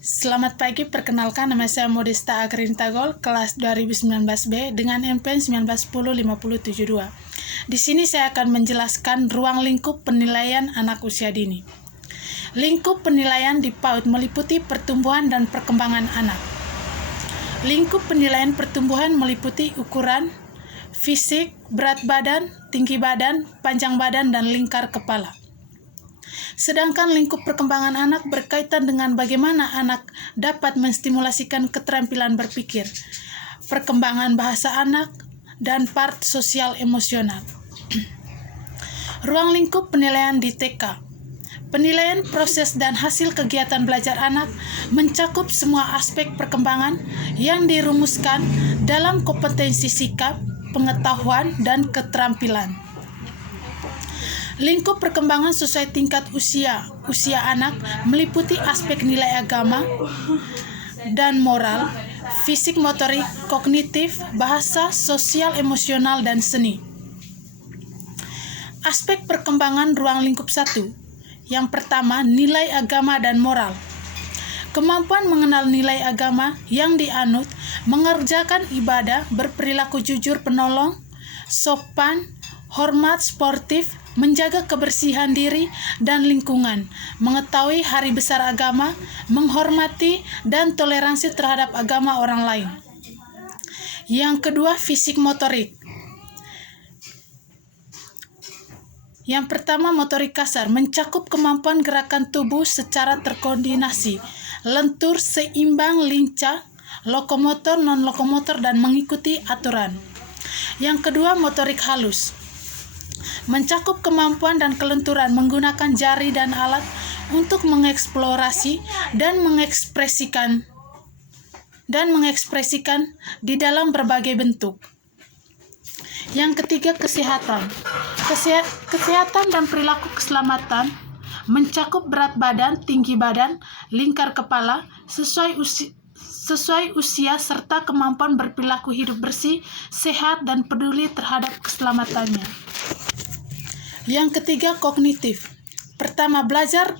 Selamat pagi, perkenalkan nama saya Modesta Agrintagol, kelas 2019B dengan MPN 19105072. Di sini saya akan menjelaskan ruang lingkup penilaian anak usia dini. Lingkup penilaian di PAUD meliputi pertumbuhan dan perkembangan anak. Lingkup penilaian pertumbuhan meliputi ukuran, fisik, berat badan, tinggi badan, panjang badan, dan lingkar kepala. Sedangkan lingkup perkembangan anak berkaitan dengan bagaimana anak dapat menstimulasikan keterampilan berpikir, perkembangan bahasa anak, dan part sosial emosional. Ruang lingkup penilaian di TK. Penilaian proses dan hasil kegiatan belajar anak mencakup semua aspek perkembangan yang dirumuskan dalam kompetensi sikap, pengetahuan, dan keterampilan. Lingkup perkembangan sesuai tingkat usia anak meliputi aspek nilai agama dan moral, fisik motorik, kognitif, bahasa, sosial emosional, dan seni. Aspek perkembangan ruang lingkup 1. Yang pertama, nilai agama dan moral. Kemampuan mengenal nilai agama yang dianut, mengerjakan ibadah, berperilaku jujur penolong, sopan, hormat sportif, menjaga kebersihan diri dan lingkungan, mengetahui hari besar agama, menghormati dan toleransi terhadap agama orang lain. Yang kedua, fisik motorik. Yang pertama, motorik kasar, mencakup kemampuan gerakan tubuh secara terkoordinasi, lentur, seimbang, lincah, lokomotor, non-lokomotor, dan mengikuti aturan. Yang kedua, motorik halus, mencakup kemampuan dan kelenturan menggunakan jari dan alat untuk mengeksplorasi dan mengekspresikan di dalam berbagai bentuk. Yang ketiga, kesehatan. Kesehatan dan perilaku keselamatan mencakup berat badan, tinggi badan, lingkar kepala, sesuai usia serta kemampuan berperilaku hidup bersih, sehat, dan peduli terhadap keselamatannya. Yang ketiga, kognitif. Pertama, belajar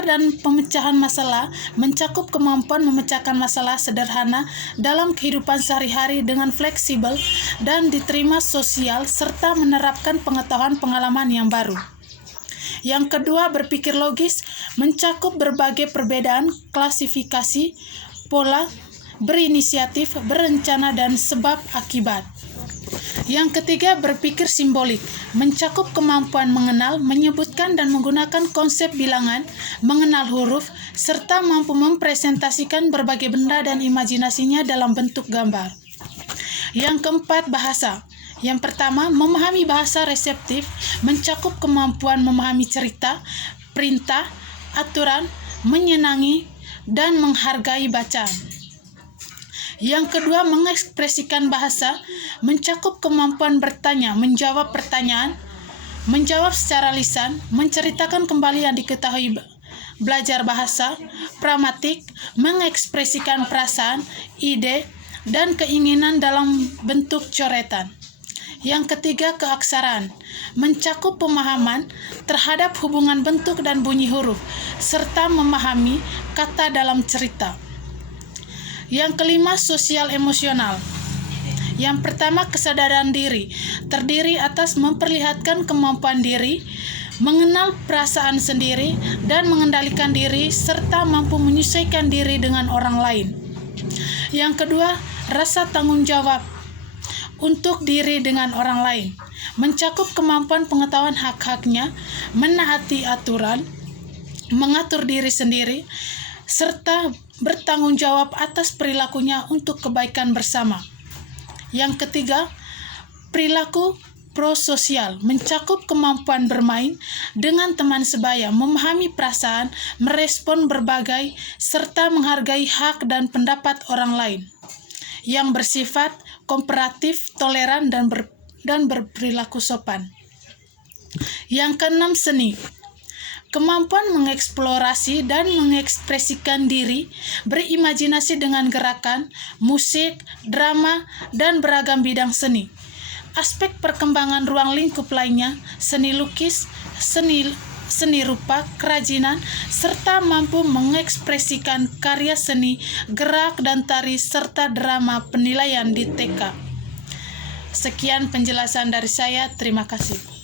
dan pemecahan masalah mencakup kemampuan memecahkan masalah sederhana dalam kehidupan sehari-hari dengan fleksibel dan diterima sosial serta menerapkan pengetahuan-pengalaman yang baru. Yang kedua, berpikir logis mencakup berbagai perbedaan, klasifikasi, pola, berinisiatif, berencana, dan sebab akibat. Yang ketiga, berpikir simbolik, mencakup kemampuan mengenal, menyebutkan, dan menggunakan konsep bilangan, mengenal huruf, serta mampu mempresentasikan berbagai benda dan imajinasinya dalam bentuk gambar. Yang keempat, bahasa. Yang pertama, memahami bahasa reseptif, mencakup kemampuan memahami cerita, perintah, aturan, menyenangi, dan menghargai bacaan. Yang kedua, mengekspresikan bahasa, mencakup kemampuan bertanya, menjawab pertanyaan, menjawab secara lisan, menceritakan kembali yang diketahui belajar bahasa, pragmatik, mengekspresikan perasaan, ide, dan keinginan dalam bentuk coretan. Yang ketiga, keaksaraan, mencakup pemahaman terhadap hubungan bentuk dan bunyi huruf, serta memahami kata dalam cerita. Yang kelima, sosial emosional. Yang pertama, kesadaran diri, terdiri atas memperlihatkan kemampuan diri, mengenal perasaan sendiri, dan mengendalikan diri, serta mampu menyesuaikan diri dengan orang lain. Yang kedua, rasa tanggung jawab untuk diri dengan orang lain, mencakup kemampuan pengetahuan hak-haknya, menaati aturan, mengatur diri sendiri, serta bertanggung jawab atas perilakunya untuk kebaikan bersama. Yang ketiga, perilaku prososial, mencakup kemampuan bermain dengan teman sebaya, memahami perasaan, merespon berbagai, serta menghargai hak dan pendapat orang lain. Yang bersifat kooperatif, toleran, dan berperilaku sopan. Yang keenam, seni. Kemampuan mengeksplorasi dan mengekspresikan diri, berimajinasi dengan gerakan, musik, drama, dan beragam bidang seni. Aspek perkembangan ruang lingkup lainnya, seni lukis, seni seni rupa, kerajinan, serta mampu mengekspresikan karya seni, gerak dan tari, serta drama penilaian di TK. Sekian penjelasan dari saya, terima kasih.